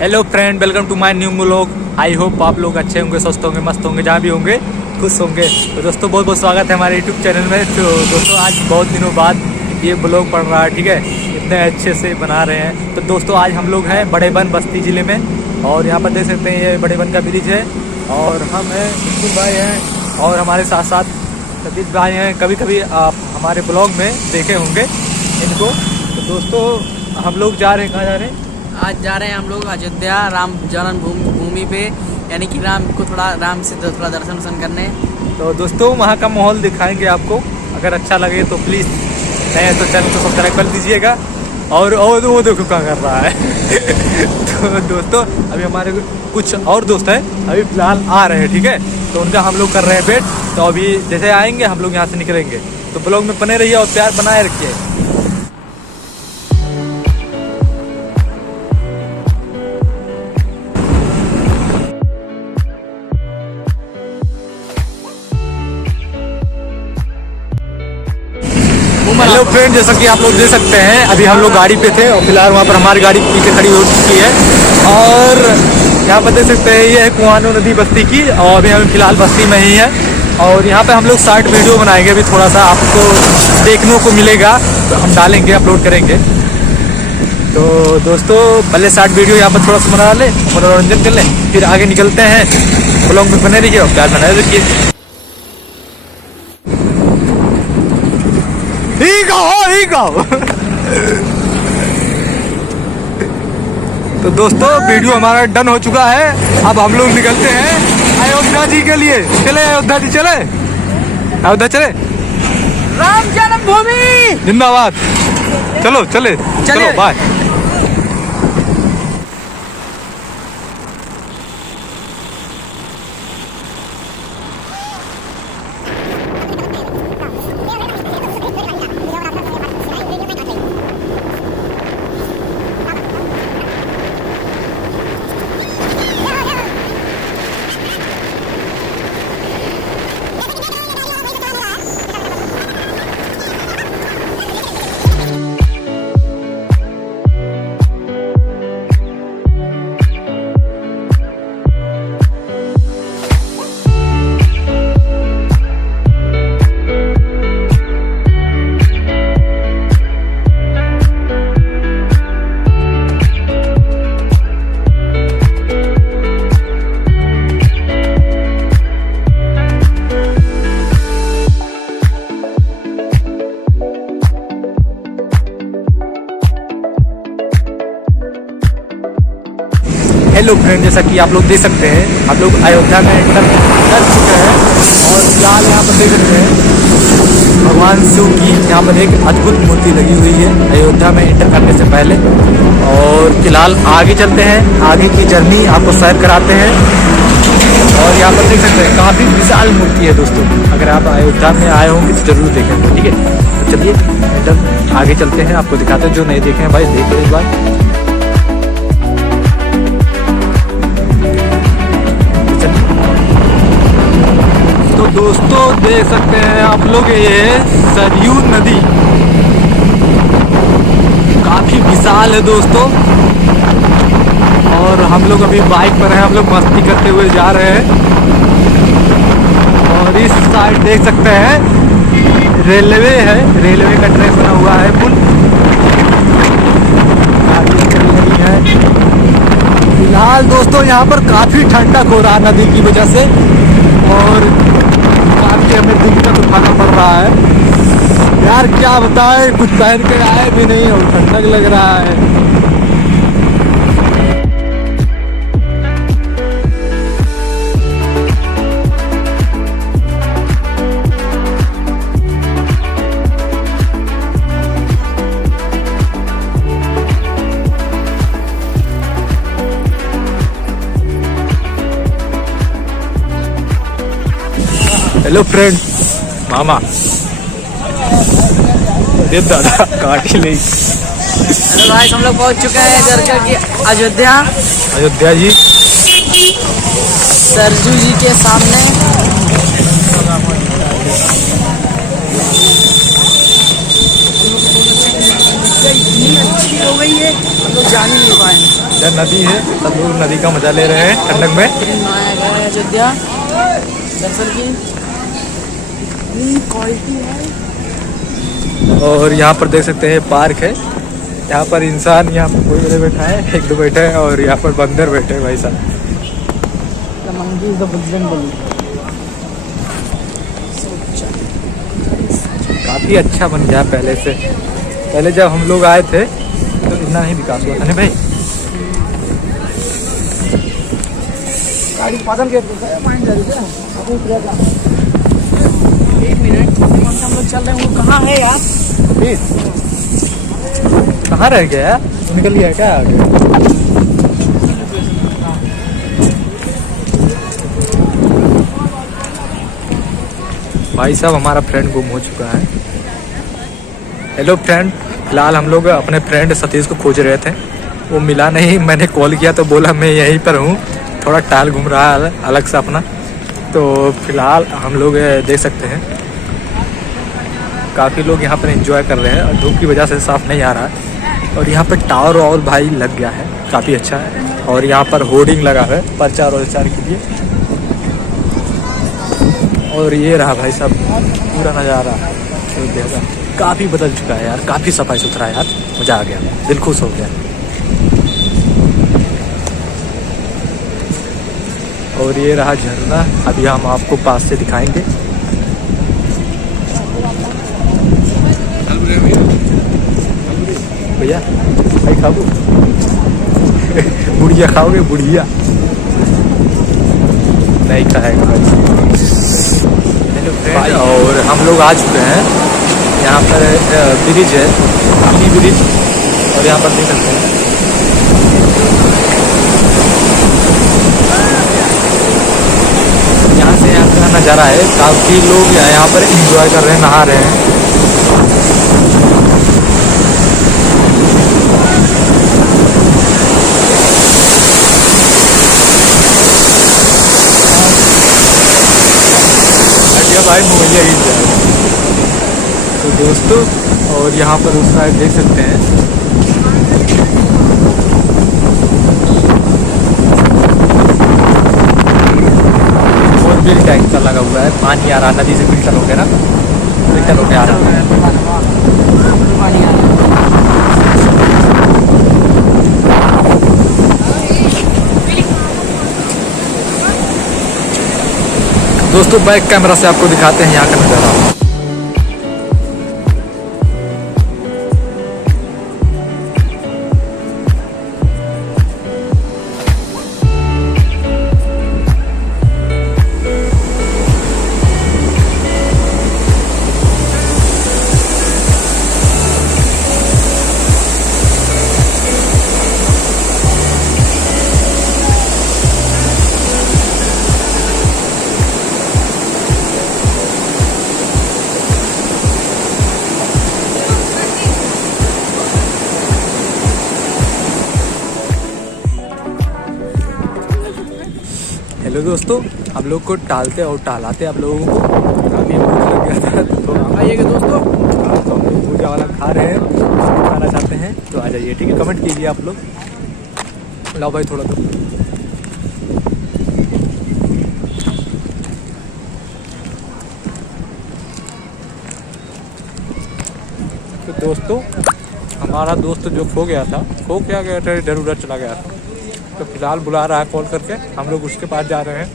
Hello friend, welcome to my new vlog. I hope आप लोग अच्छे होंगे, स्वस्थ होंगे, मस्त होंगे, जहाँ भी होंगे खुश होंगे। तो दोस्तों बहुत बहुत स्वागत है हमारे यूट्यूब चैनल में। तो दोस्तों आज बहुत दिनों बाद ये ब्लॉग पड़ रहा है, ठीक है, इतने अच्छे से बना रहे हैं। तो दोस्तों आज हम लोग हैं बड़े बन बस्ती ज़िले में, और यहाँ पर देख सकते हैं ये बड़े बन का ब्रिज है, और हम हैं बिल्कुल भाई हैं, और हमारे साथ साथ सतीश भाई हैं। कभी कभी आप हमारे ब्लॉग में देखे होंगे इनको। तो दोस्तों हम लोग जा रहे हैं, कहाँ जा रहे हैं? आज जा रहे हैं हम लोग अयोध्या राम जन्म भूमि पे, यानी कि राम को राम से थोड़ा दर्शन करने। तो दोस्तों वहाँ का माहौल दिखाएंगे आपको। अगर अच्छा लगे तो प्लीज़ नए तो चैनल को सब्सक्राइब कर दीजिएगा। और वो देखो क्या कर रहा है। तो दोस्तों अभी हमारे कुछ और दोस्त हैं, अभी फ़िलहाल आ रहे हैं, ठीक है, तो उनका हम लोग कर रहे हैं वेट। तो अभी जैसे आएंगे हम लोग यहाँ से निकलेंगे। तो ब्लॉग में बने रहिए और प्यार बनाए रखिए। हेलो फ्रेंड, जैसा कि आप लोग देख सकते हैं अभी हम लोग गाड़ी पे थे, और फिलहाल वहाँ पर हमारी गाड़ी पीछे खड़ी हो चुकी है। और यहाँ पर देख सकते हैं ये है कुआनो नदी बस्ती की, और अभी हम फिलहाल बस्ती में ही है। और यहाँ पे हम लोग शॉर्ट वीडियो बनाएंगे, अभी थोड़ा सा आपको देखने को मिलेगा, तो हम डालेंगे, अपलोड करेंगे। तो दोस्तों पहले शॉर्ट वीडियो यहाँ पर थोड़ा सा बना लें, मनोरंजन कर लें, फिर आगे निकलते हैं। ब्लॉग में बने रहिए और प्यार बनाए रखिए। तो दोस्तों वीडियो हमारा डन हो चुका है, अब हम लोग निकलते हैं अयोध्या जी के लिए। चले अयोध्या जी, चले अयोध्या, चले राम जन्मभूमि जिंदाबाद। चलो चले, चलो बाय। हेलो फ्रेंड, जैसा कि आप लोग देख सकते हैं हम लोग अयोध्या में एंटर कर चुके हैं, और फिलहाल यहाँ पर देख सकते हैं भगवान शिव की यहाँ पर एक अद्भुत मूर्ति लगी हुई है अयोध्या में एंटर करने से पहले। और फिलहाल आगे चलते हैं, आगे की जर्नी आपको शेयर कराते हैं। और यहाँ पर देख सकते हैं काफ़ी विशाल मूर्ति है दोस्तों, अगर आप अयोध्या में आए होंगे तो जरूर देखें, ठीक है। तो चलिए एंटर आगे चलते हैं, आपको दिखाते हैं। जो नहीं देखे हैं भाई देख लो एक बार। तो दोस्तों देख सकते हैं आप लोग ये सरयू नदी काफ़ी विशाल है दोस्तों। और हम लोग अभी बाइक पर हैं, हम लोग मस्ती करते हुए जा रहे हैं। और इस साइड देख सकते हैं रेलवे है, रेलवे का ट्रैक बना हुआ है, पुल गाड़ी चल रही है। फिलहाल दोस्तों यहाँ पर काफ़ी ठंडक हो रहा है नदी की वजह से, और काफ़ी हमें दिक्कत उठाना पड़ रहा है यार, क्या बताएं, कुछ पहन के आए भी नहीं और ठंडक लग रहा है। हेलो फ्रेंड, मामा दे दादा काट ही नहीं। हेलो भाई, हम लोग पहुंच चुके हैं जरका की अयोध्या। अयोध्या जी सरजू जी के सामने। इतनी अच्छी हो गई है हम लोग जान ही नहीं पाए। इधर नदी है, सब लोग नदी का मजा ले रहे हैं ठंडक में। आया गया है अयोध्या दर्शन की क्वालिटी है। और यहाँ पर देख सकते हैं पार्क है, यहाँ पर इंसान यहाँ पर कोई बड़े बैठा है, एक दो बैठे हैं और यहाँ पर बंदर बैठे हैं भाई साहब। काफ़ी अच्छा बन गया पहले से। पहले जब हम लोग आए थे तो इतना नहीं विकास हुआ था ना भाई। एक मिनट हम लोग चल रहे हैं, वो कहाँ है यार? कहाँ रह गया यार? वो निकल गया क्या आगे? भाई साहब हमारा फ्रेंड गुम हो चुका है। हेलो फ्रेंड, फिलहाल हम लोग अपने फ्रेंड सतीश को खोज रहे थे, वो मिला नहीं। मैंने कॉल किया तो बोला मैं यहीं पर हूँ, थोड़ा टाल घूम रहा है अलग से अपना। तो फिलहाल हम लोग देख सकते हैं काफ़ी लोग यहाँ पर एंजॉय कर रहे हैं और धूप की वजह से साफ नहीं आ रहा है। और यहाँ पर टावर और भाई लग गया है, काफ़ी अच्छा है। और यहाँ पर होर्डिंग लगा है प्रचार और प्रचार के लिए। और ये रहा भाई साहब पूरा नज़ारा, काफ़ी बदल चुका है यार, काफ़ी सफाई सुथरा है यार, मज़ा आ गया, दिल खुश हो गया। और ये रहा झरना, अभी हम आपको पास से दिखाएंगे। भैया भाई खाओ बुढ़िया खाओगे? बुढ़िया नहीं खाएगा भाई। और हम लोग आ चुके हैं, यहाँ पर ब्रिज है, मिनी ब्रिज, और यहाँ पर देख सकते हैं यहाँ से यहाँ का नज़ारा है। काफ़ी लोग यहाँ पर एंजॉय कर रहे हैं, नहा रहे हैं। भाई मुहैया गिर जाए तो दोस्तों, और यहाँ पर उस साइड देख सकते हैं और बिल टैंक का लगा हुआ है, पानी आ रहा है नदी से, फिल्टर हो गया ना, फिल्टर होकर आ रहा है पानी आ रहा है। दोस्तों बैक कैमरा से आपको दिखाते हैं यहाँ का नज़ारा। हेलो दोस्तों, हम लोग को टालते और टहलाते आप लोगों को काफ़ी भूख लग गया था, तो आइएगा दोस्तों, तो हम लोग भूजा वाला खा रहे हैं, खाना चाहते हैं तो आ जाइए, ठीक है? कमेंट कीजिए आप लोग। लाओ भाई थोड़ा तो दोस्तों हमारा दोस्त जो खो गया था इधर उधर चला गया था, तो फिलहाल बुला रहा है कॉल करके, हम लोग उसके पास जा रहे हैं।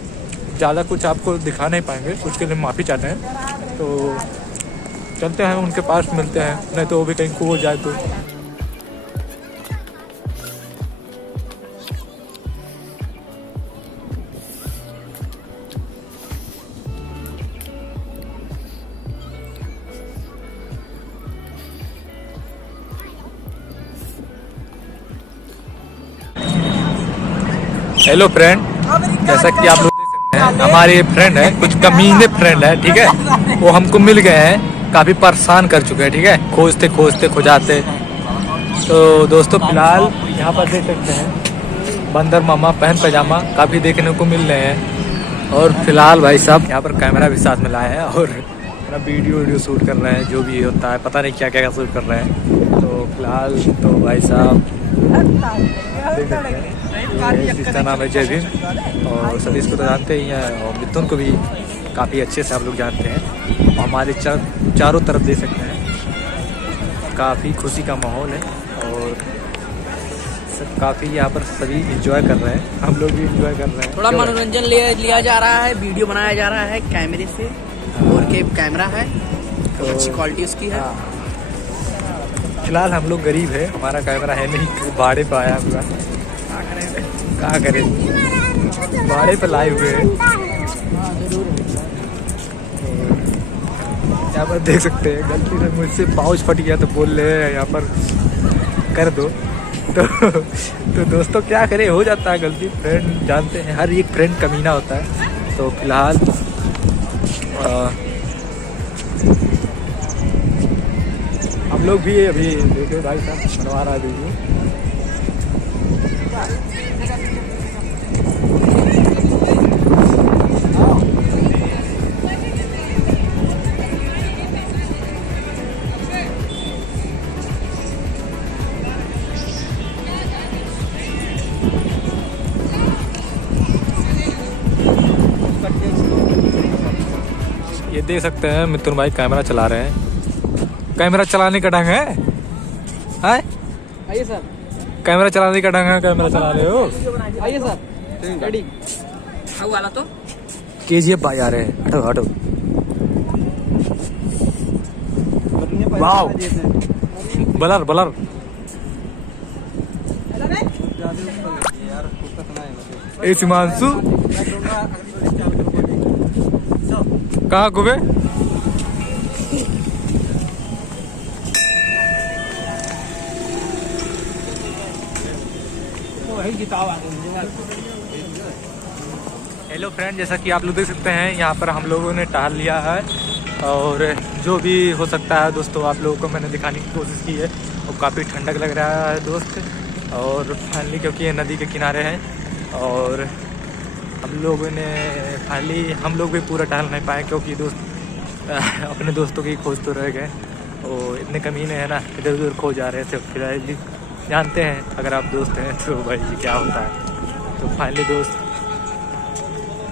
ज़्यादा कुछ आपको दिखा नहीं पाएंगे, उसके लिए माफ़ी चाहते हैं। तो चलते हैं उनके पास, मिलते हैं, नहीं तो वो भी कहीं खो जाए तो। हेलो फ्रेंड, जैसा कि आप लोग देख सकते हैं हमारे फ्रेंड है, कुछ कमीने फ्रेंड है, ठीक है? वो हमको मिल गए हैं, काफ़ी परेशान कर चुके हैं, ठीक है? खोजते खोजते खुजाते। तो दोस्तों फिलहाल यहाँ पर देख सकते हैं बंदर मामा पहन पैजामा काफ़ी देखने को मिल रहे हैं। और फिलहाल भाई साहब यहाँ पर कैमरा भी साथ में लाए हैं और अपना वीडियो शूट कर रहे हैं, जो भी होता है पता नहीं क्या क्या शूट कर रहे हैं। तो फिलहाल तो भाई साहब देख सकते हैं, जिसका नाम है जय भीम, और सतीश को तो जानते ही हैं, और मिथुन को भी काफ़ी अच्छे से हम लोग जानते हैं। और हमारे चारों तरफ देख सकते हैं काफ़ी खुशी का माहौल है, और सब काफ़ी यहाँ पर सभी इंजॉय कर रहे हैं, हम लोग भी इंजॉय कर रहे हैं। थोड़ा मनोरंजन लिया जा रहा है, वीडियो बनाया जा रहा है कैमरे से, और के कैमरा है तो अच्छी क्वालिटी उसकी है। फिलहाल हम लोग गरीब है, हमारा कैमरा है नहीं, भाड़े पे आया हुआ, क्या करें, भाड़े पे लाए हुए हैं। यहाँ पर देख सकते हैं गलती से मुझसे पाउच फट गया तो बोल रहे हैं यहाँ पर कर दो। तो दोस्तों क्या करें, हो जाता है गलती, फ्रेंड जानते हैं, हर एक फ्रेंड कमीना होता है। तो फिलहाल हम लोग भी अभी देखिए भाई साहब बनवा रहा है वीडियो। ये देख सकते हैं मिथुन भाई कैमरा चला रहे हैं। कैमरा चलाने का ढंग है? आइए सर, कैमरा चलाने का ढंग है, कैमरा चला रहे हो? आइए सर, रेडी वाला तो KGF भाई आ रहे हैं, हटो हटो। वाओ, बलर बलर। ए हिमांशु कहाँ घूमे? हेलो फ्रेंड, जैसा कि आप लोग देख सकते हैं यहाँ पर हम लोगों ने टहल लिया है, और जो भी हो सकता है दोस्तों आप लोगों को मैंने दिखाने की कोशिश की है। और काफ़ी ठंडक लग रहा है दोस्त, और फाइनली क्योंकि ये नदी के किनारे हैं, और हम लोगों ने फाइनली हम लोग भी पूरा टहल नहीं पाए, क्योंकि दोस्त अपने दोस्तों की खोज तो रह गए, और इतने कमीने हैं ना, इधर उधर खो जा रहे थे। फिलहाल जानते हैं अगर आप दोस्त हैं तो भाई क्या होता है। तो फाइनली दोस्त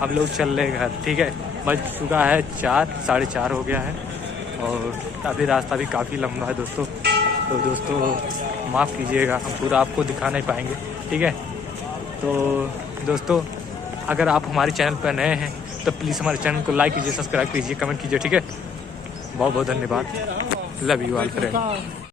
हम लोग चल रहे घर, ठीक है। बज चुका है 4, 4:30 हो गया है, और अभी रास्ता भी काफ़ी लंबा है दोस्तों। तो दोस्तों माफ़ कीजिएगा, हम पूरा आपको दिखा नहीं पाएंगे, ठीक है। तो दोस्तों अगर आप हमारे चैनल पर नए हैं तो प्लीज़ हमारे चैनल को लाइक कीजिए, सब्सक्राइब कीजिए, कमेंट कीजिए, ठीक है। बहुत बहुत धन्यवाद। Love you all friend.